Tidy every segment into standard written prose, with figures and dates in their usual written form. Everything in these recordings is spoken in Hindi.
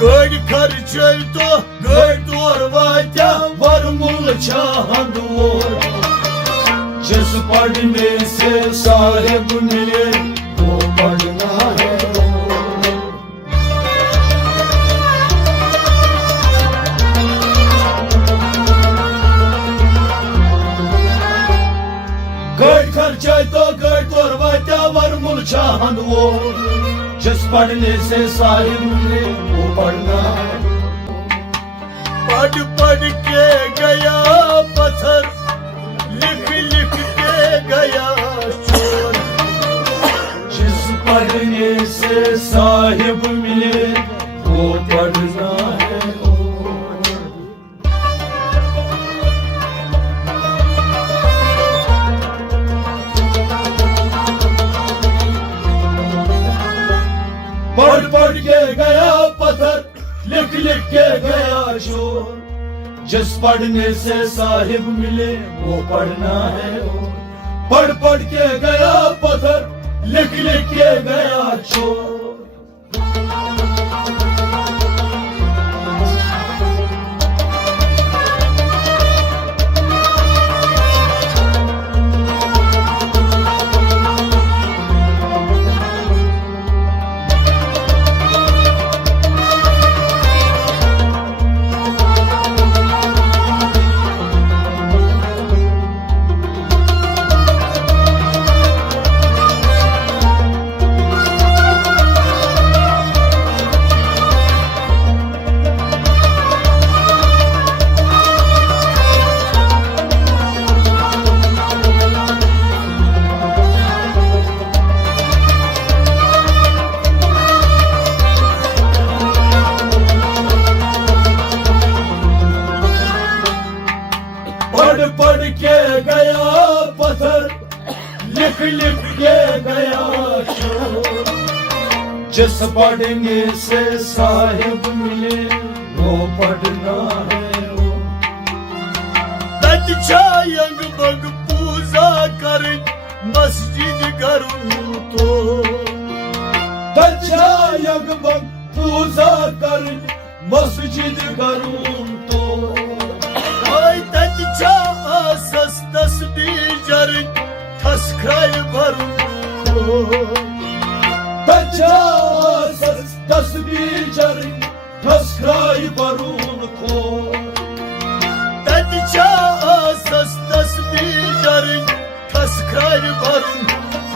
Gări carcelto, gări dorvatea, varmul Chandor जिस पढ़ने से साहिब मिले वो पढ़ना है गड़ खर्चा तो गड़ तोरवात्या वरमुल चाहंद वो जिस पढ़ने से साहिब मिले वो पढ़ना है पढ़ पढ़ के गया पत्थर लिख लिख के गया शोर जिस पढ़ने से साहिब मिले वो पढ़ना है पढ़ पढ़ के गया पत्थर लिख लिख के गया शोर जिस पढ़ने से साहिब मिले वो पढ़ना है पढ़ पढ़ के गया पत्थर लिख लिख के गया शोर पढ़ पढ़ के गया पत्थर लिख लिख के गया शोर जिस पढ़ने से साहिब मिले वो पढ़ना है तत्छायंग बग पूजा कर मस्जिद करूं तो तत्छायंग बग पूजा कर मस्जिद करूं तो तत्छा आसस तस्बीर जरिन ठसख्राय भरूं तत्छा आसस तस्बीर जरिन ठसख्राय भरूं को तत्छा आसस तस्बीर जरिन ठसख्राय भरूं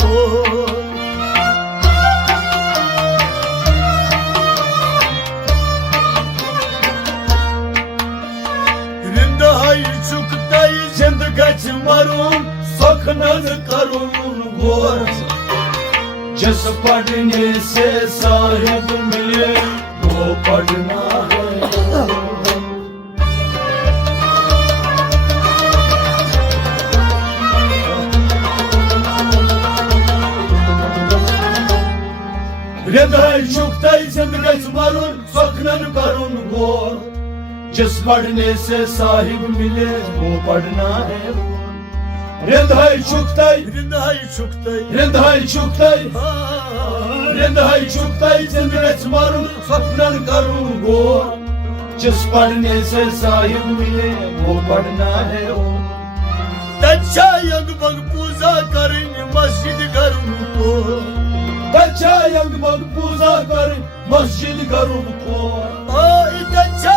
को जिंदगी मरून सखनन करून गोर जिस पढ़ने से साहिब मिले वो पढ़ना है हृदय चुकता जिंदगी मरून सखनन करून गोर जिस पढ़ने से साहिब मिले वो पढ़ना है हृदय चुकता हृदय चुकता जिंदगी मारूं सपनन करूं वो जिस पढ़ने से साहिब मिले वो पढ़ना है तच्छा यंग बग पूजा करें मस्जिद करूं तो तच्छा यंग बग पूजा करें मस्जिद करूं तो तच्छा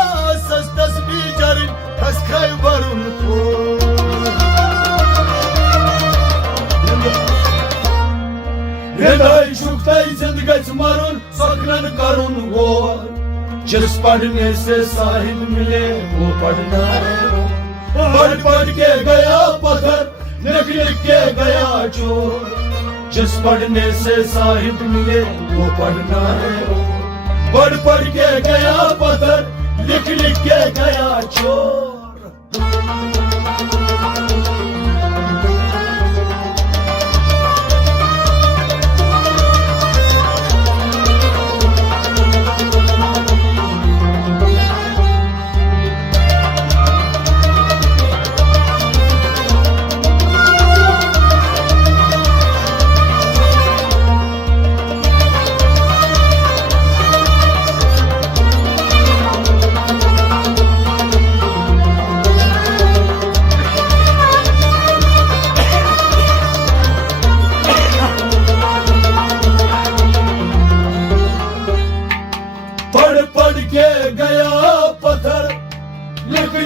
तस्बीर जरिन ठसख्राय भरूं को हृदय चुकता जिंदगी मरून सखनन करून वो जिस पढ़ने से साहिब मिले वो पढ़ना है पढ़ पढ़ के गया पत्थर लिख लिख के गया चोर जिस पढ़ने से साहिब मिले वो पढ़ना है पढ़ पढ़ के गया पत्थर लिख लिख के गया चोर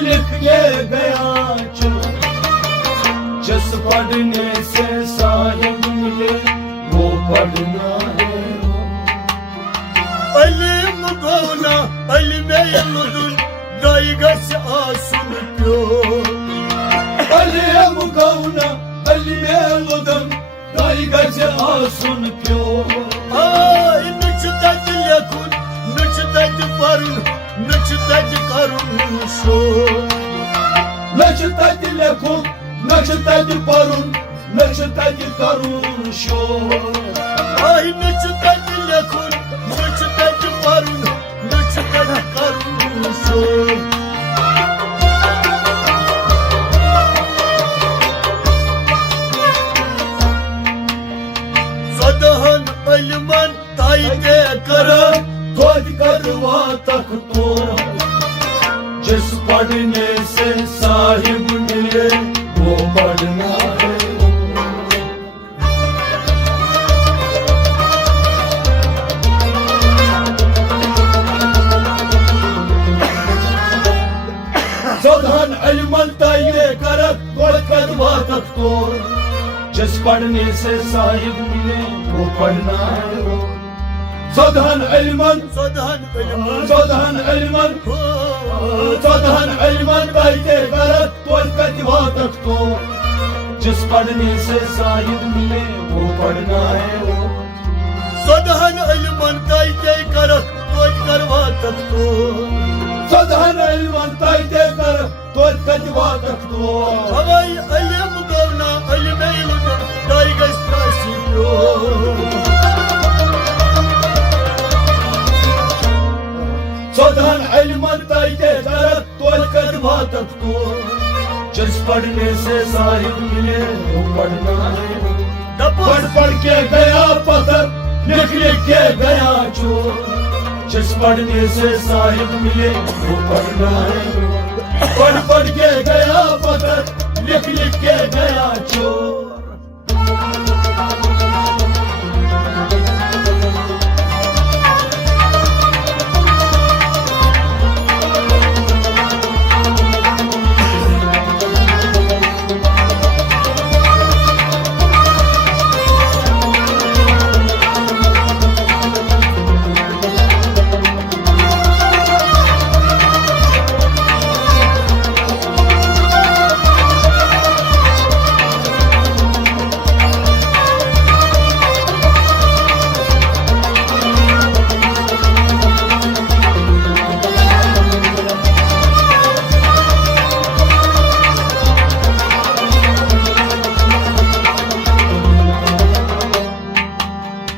लिख के गया जो जिस पढ़ने से साहिब मिले वो पढ़ना है Alim gona, alime yaludun, daygas asun pyo. Alim gona, alime yaludun, daygas asun pyo. Ay, nıçıdak yakun, nıçıdak parun, nıçıdak karun şo. Nıçıdak lekun, nıçıdak parun, nıçıdak karun şo. Ay, nıçıdak yakun, nıçıdak parun, nıçıdak karun şo. Sadahan alman tayge kara, खोज करवा तक तो जिस पढ़ने से साहिब मिले वो पढ़ना है सौधान अलमन ताये करक खोज करवा तक तो जिस पढ़ने से साहिब मिले वो पढ़ना है सौधान अलमन sadahan alman, सौधान अलमन सौधान अलमन ताये करक खोज करवा तक तो जिस पढ़ने से साहिब मिले वो पढ़ना है sadahan alman tayge kara, koç karva takto. सौधान अलमन ताये करक खोज करवा तक तो Havay alim gona, alime yaludun, daygas asun pyo. सौधान अलमन ताये करक खोज करवा तक तो जिस पढ़ने से साहिब मिले वो पढ़ना है पढ़ पढ़ के गया पत्थर लिख लिख के गया चोर जिस पढ़ने से साहिब मिले वो पढ़ना है पढ़ पढ़ के गया पत्थर लिख लिख के गया चोर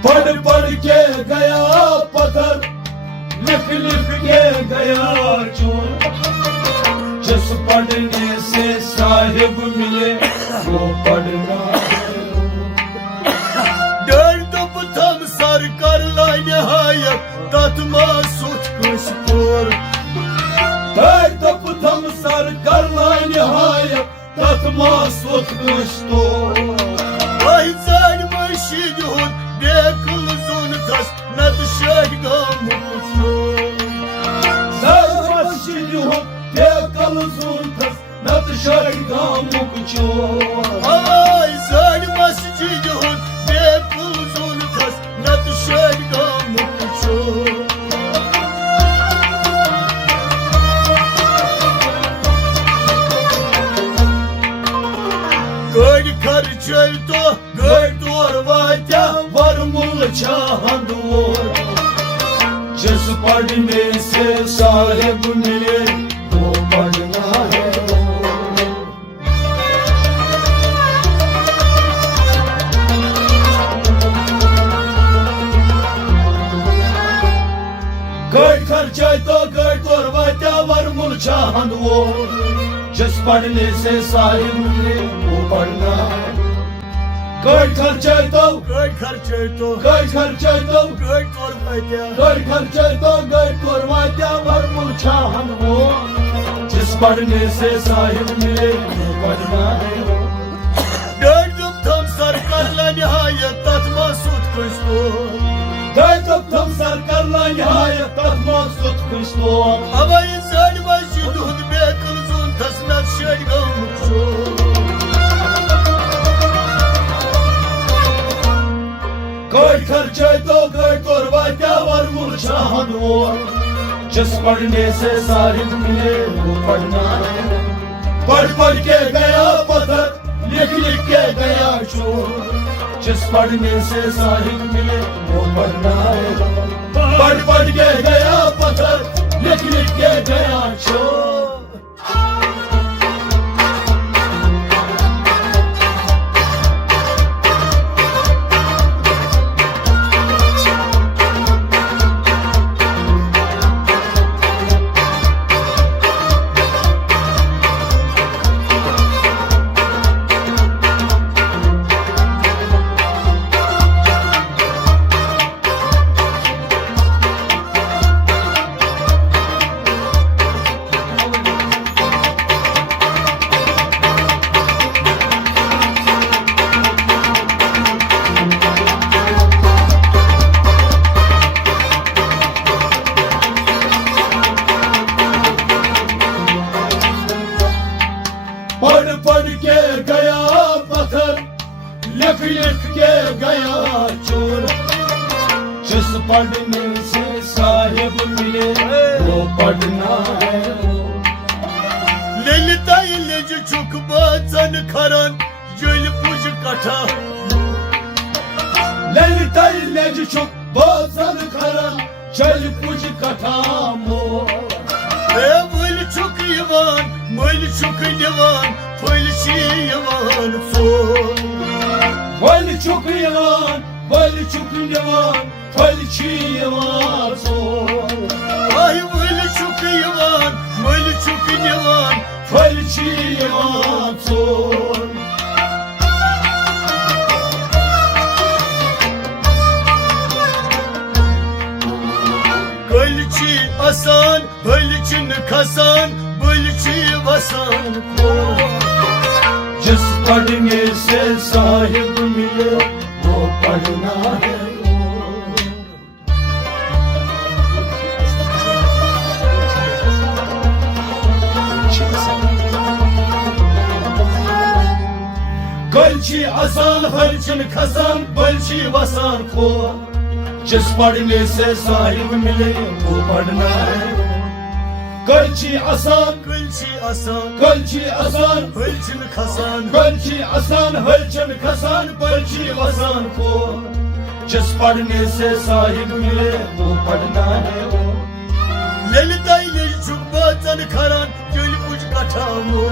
पढ़ पढ़ के गया पत्थर लिख लिख के गया चोर जिस पढ़ने से साहिब मिले वो पढ़ना Dördüm tam sarkarla nihayet, tatma sut kuştur. Her tapıtam sarkarla nihayet tatma sotmuştu Ay zarmış yut, be kılızın tas, ne dışarı gamutsun. Sarmas şiluhum tekalı zultas Natışar gamuk çor Ay zarmış yut, be kılızın tas, ne dışarı gamutsun. Gör karçayto, gör Vatya var mul çahandur जिस पढ़ने से साहिब मिले वो पढ़ना है गट खर्चाय तो गट vatya var mul çahandur जिस पढ़ने से साहिब मिले वो पढ़ना है गट खर्चाय तो gör karçayto, गट खर्चाय तो gör torbayda. गट खर्चाय तो गट vatya var mul çahandur जिस पढ़ने से साहिब मिले वो पढ़ना है Dördüm tam sarkarla nihayet, tatma sut kuştur. Gayet tam sarkarla nihayet tatma sut kışlı Havayı zarmış yut, be kılızın वो जिस पढ़ने से साहिब मिले वो पढ़ना है। पढ़ पढ़ के गया पत्थर, लिख लिख के गया चोर। जिस पढ़ने से साहिब मिले वो पढ़ना है। पढ़ पढ़ के गया पत्थर, लिख लिख के गया चोर। पढ़ पढ़ के गया पत्थर, लिख लिख के गया चोर। जिस पढ़ने से साहिब मिले वो पढ़ना है। ललिता लेज छुक बाचन खरन जुल पुज कठा ललिता लेज छुक बाचन खरन जुल पुज कठा मो। मुल छुक यवान मुल छुक यवान फुल छी यवान सोर। वल छुक यवान वल छुक यवान फल छी यवान सोर। आई मुल छुक यवान मुल छुक यवान फल छी यवान सोर। कलची आसान भलचिन खसान बुलची वसान को। जिस पढ़ने से साहिब मिले वो पढ़ना है। गलची आसान हलचन खसान बलची वसान को। जिस पढ़ने से साहिब मिले वो पढ़ना है। गलची आसान कलची आसान गलची आसान भलचिन खसान गलची आसान हलचन खसान बलची वसान को। जिस पढ़ने से साहिब मिले वो पढ़ना है। ललिता लेज छुक बाचन खरन जुल पुज कठा मो।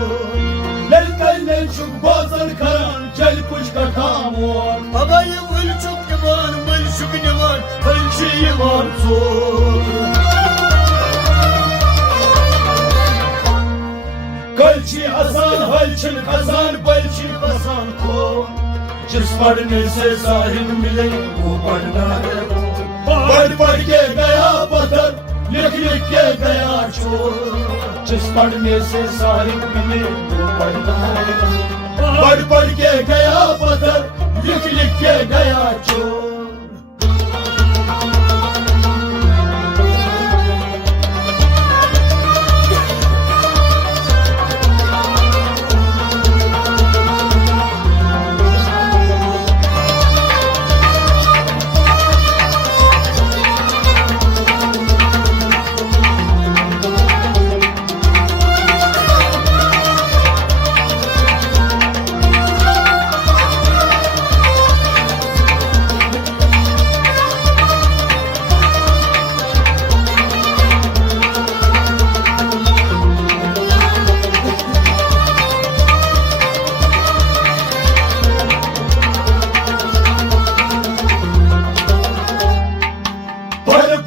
ललिता लेज छुक बाचन खरन जुल पुज कठा मो। बाबा ये मुल छुक यवान मुल छुक यवान फल छी यवान सोर। गलची आसान हलचन खसान बलची वसान को। जिस पढ़ने से साहिब मिले वो पढ़ना है। पढ़ पढ़ के गया पत्थर, लिख लिख के गया चोर। जिस पढ़ने से साहिब मिले वो पढ़ना है। पढ़ पढ़ के गया पत्थर, लिख लिख के गया चोर।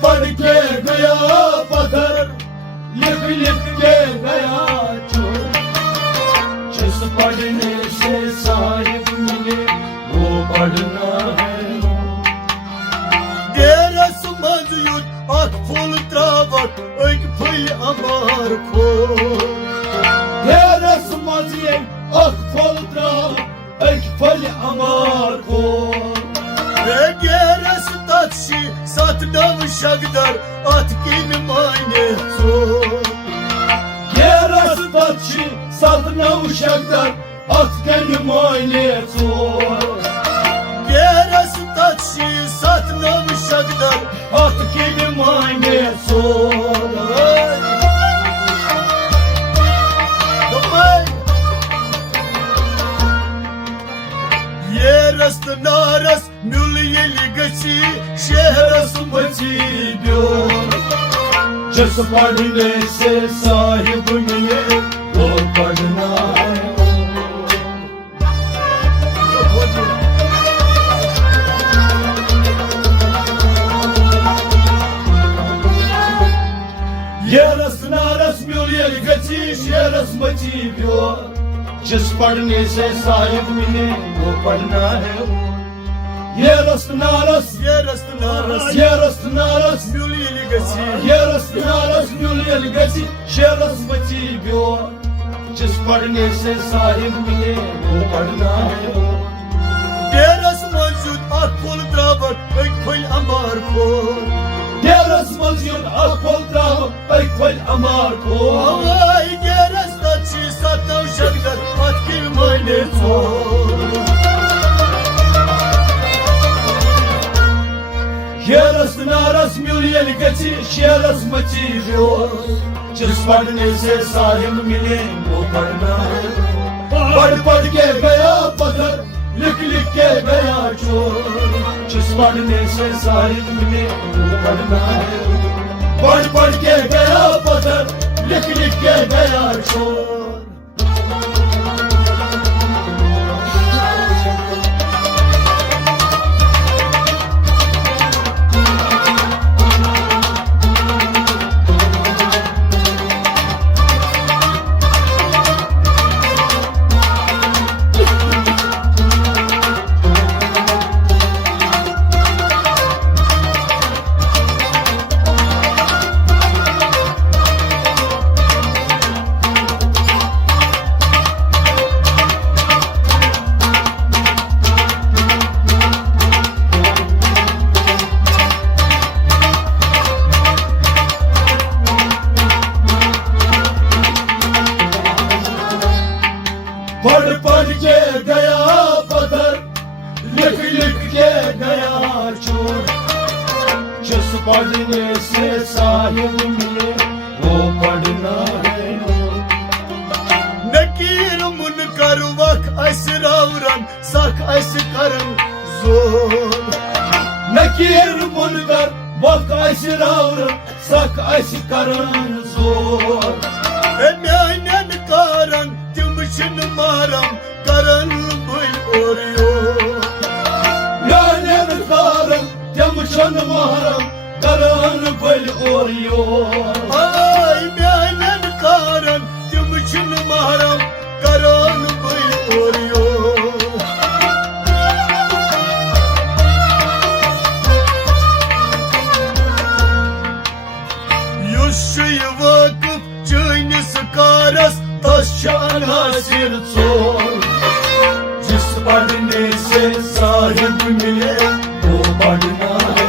पढ़ के गया पत्थर, लिख लिख के गया चोर। जिस पढ़ने से साहिब मिले वो पढ़ना है। डेरस मंज युत अख फुल त्रावत एक फुल अमार खो। डेरस मंज अख फुल त्रावत एक फुल अमार खो। डेरस तत्शी सत नव शगदर अत किन मायने चोर। डेरस तत्शी सत नव शगदर अत किन मायने चोर। डेरस तत्शी सत नव शगदर अत किन मायने जिस पढ़ने से साहिब मिले वो पढ़ना है। ये रसना रस म्यूलियल गचीश ये रसमची ब्यो जिस पढ़ने से साहिब मिले वो पढ़ना है। ये रसना रस ये रसना रस ये रसना रस म्यूलियल गची ये रसना रस म्यूलियल गची ये रसमची ब्यो जिस पढ़ने से साहिब मिले वो पढ़ना है। डेरस मौजूद अखुल द्रावट एक फल अमार को डेरस मौजूद अखुल द्रावट एक फल अमार को हवाई डेरस तची सतव शगदर अतकिल मैंने छोड़ ये रसना रस म्यूलियल गची ये रसमची ब्यो जिस पढ़ने से साहिब मिले वो पढ़ना है। पढ़ पढ़ के गया पत्थर लिख लिख के गया चोर जिस पढ़ने से साहिब मिले वो पढ़ना है। पढ़ पढ़ के गया पत्थर लिख लिख के गया चोर। पढ़ पढ़ के गया पत्थर लिख लिख के गया चोर जिस पढ़ने से साहिब मिले वो पढ़ना है। नकीर मुनकर वक असरावरन सक अस करन जोर नकीर मुनकर वक असरावर सक अस करन जोर। म्यानन कारण तिम छिन मारम करन बुल ओरियो म्यानन कारण तिम छिन मारम करन बुल ओरियो आई म्यानन कारण तिम छिन मारम करन बुल ओरियो युश वकफ चैनिस कारस तशान हासिर चोर जिस पढ़ने से साहिब मिले वो पढ़ना है।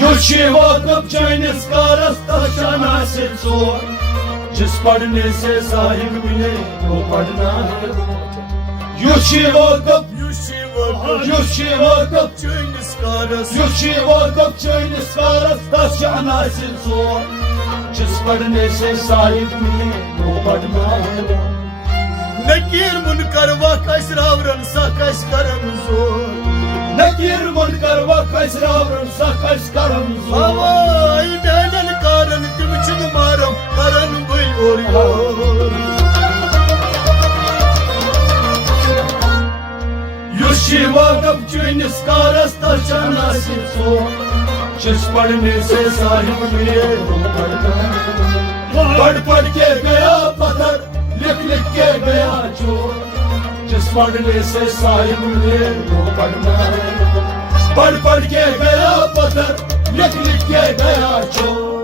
युशी वकफ चैनिस कारस तशान हासिर चोर जिस पढ़ने से साहिब मिले वो पढ़ना है। युशी वकफ युशी वकफ चैनिस कारस युशी वकफ चैनिस कारस तशान हासिर चोर जिस पढ़ने से साहिब मिले वो पढ़ना है। नकीर मुनकर वक असरावरन सक अस करन जोर नकीर मुनकर वक असरावरन सक अस करन जोर। हवाई म्यानन कारण तिम छिन मारम करन बुल ओरियो युशी वकफ चैनिस कारस तशान हासिर चोर जिस पढ़ने से साहिब मिले वो पढ़ना है। पढ़ पढ़ के गया पत्थर लिख लिख के गया चोर जिस पढ़ने से साहिब मिले वो पढ़ना है। पढ़ पढ़ के गया पत्थर लिख लिख के गया चोर।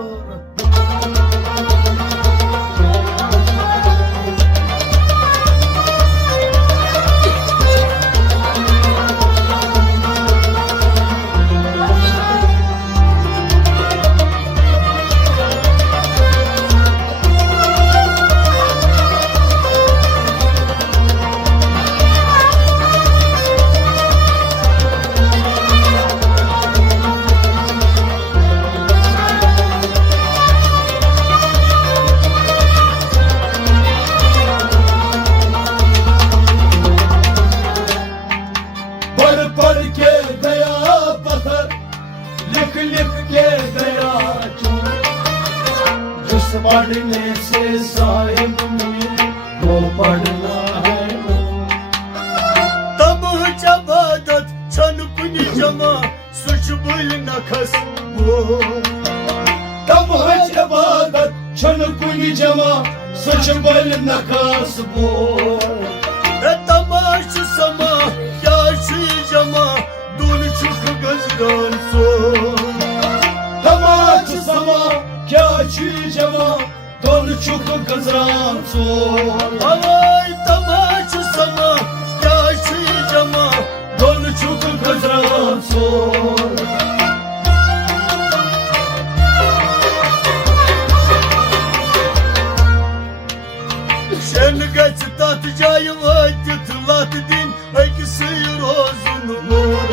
खस वो तम हज इबादत छन कुनि जमा सच बल नकास बो तमाश समा क्या जमा दोन छुक गजरान सो तमाश समा क्या जमा दोन छुक गजरान सो हवाई तमाश समा क्या जमा दोन छुक गजरान सो Şen geç tat cayı vakit lat din Ekisi rozun mor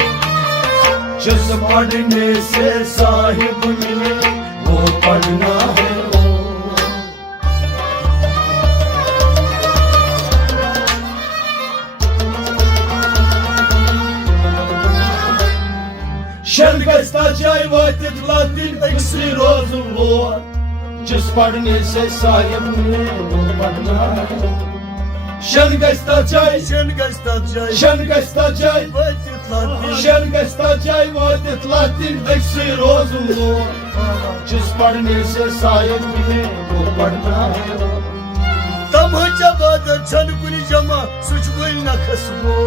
जिस पढ़ने से साहिब मिले वो पढ़ना है वो शर्म गस्ता जाय वातित लातिन एक्सी रोज़ वो जिस पढ़ने से साहिब मिले वो पढ़ना है शर्म गस्ता जाय Şen geç tat cayı शर्म गस्ता जाय vakit lat din शर्म गस्ता जाय वातित लातिन एक्सी रोज़ वो जिस पढ़ने से साहिब मिले वो पढ़ना है वो Tam cevada çan kuni cama suç bul nakas wo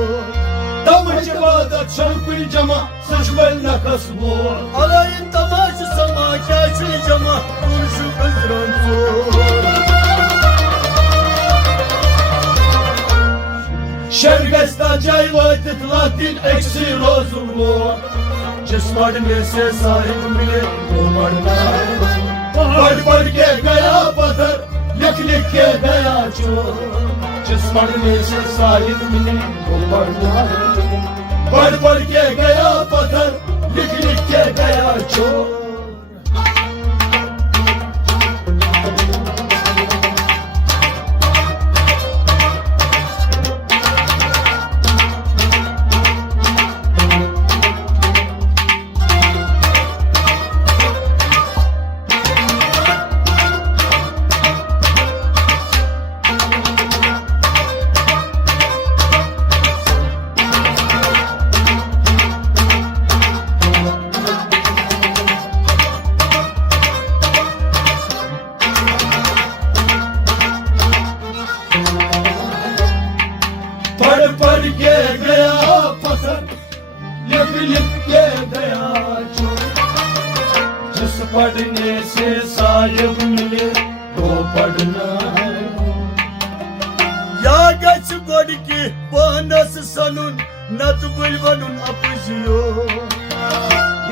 तम इबादत छन कुनि जमा सच बल नकस वो Alayın tamaş sama क्या cama दोन छुक गजरान सो शर्म गस्ता जाय वातित लातिन एक्सी रोज़ वो जिस पढ़ने से साहिब मिले वो पढ़ना है पढ़ पढ़ के गया पत्थर लिख लिख के गया चोर जिस पढ़ने से साहिब मिले वो पढ़ना है पढ़ पढ़ के गया पत्थर लिख लिख के गया चोर पढ़ पढ़ के गया पत्थर लिख लिख के गया चोर जिस पढ़ने से साहिब मिले वो पढ़ना है Ya geç godki panas sanun nat bulvanun apjiyo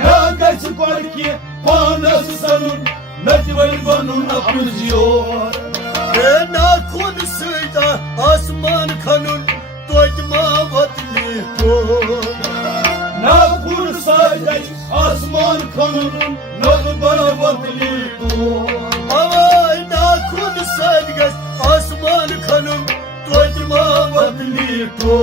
या गच पढ़ के पानस सनुन नजबल बनून अपजियोर Ve nakun sıyda asman kanun Toytma vatli to ना फुर साजय आसमान खनुन नग बनवतली तो Avay nakun saygas asman kanun Toytma vatli to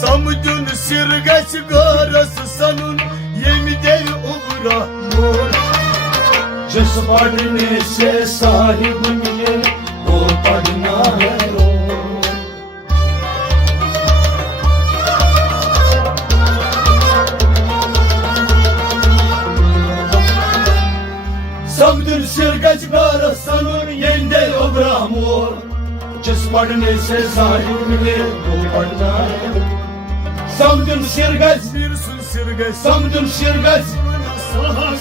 Samudun sirgaç garası sanun Yemi dev ubra mor जिस पढ़ने से साहिब मिले वो पढ़ना है रो Samdın sirgaç garasının yende obramor जिस पढ़ने से साहिब मिले वो पढ़ना है Samdın sirgaç Bir sun sirgaç Samdın sirgaç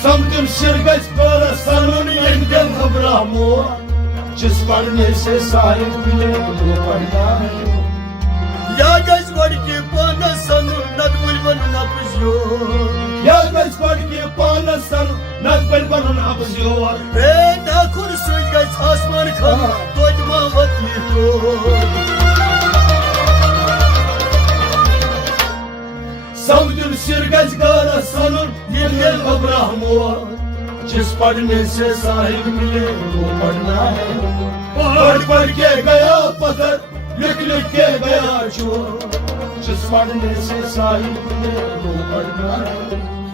Samdın sirgaç garasının yende obramor जिस पढ़ने से साहिब मिले वो पढ़ना है Ya geç godki panas sanun nat bulvanun apjiyo या गज पढ़ के पानस सन नजबल बनून अपजियोर Ve nakun sıygaç asman kanun Toytma vatli to Samdın sirgaç garasının yende obramor जिस पढ़ने से साहिब मिले वो पढ़ना है पढ़ पढ़ के गया पत्थर लिख लिख के गया चोर जिस पढ़ने से साहिब मिले वो पढ़ना है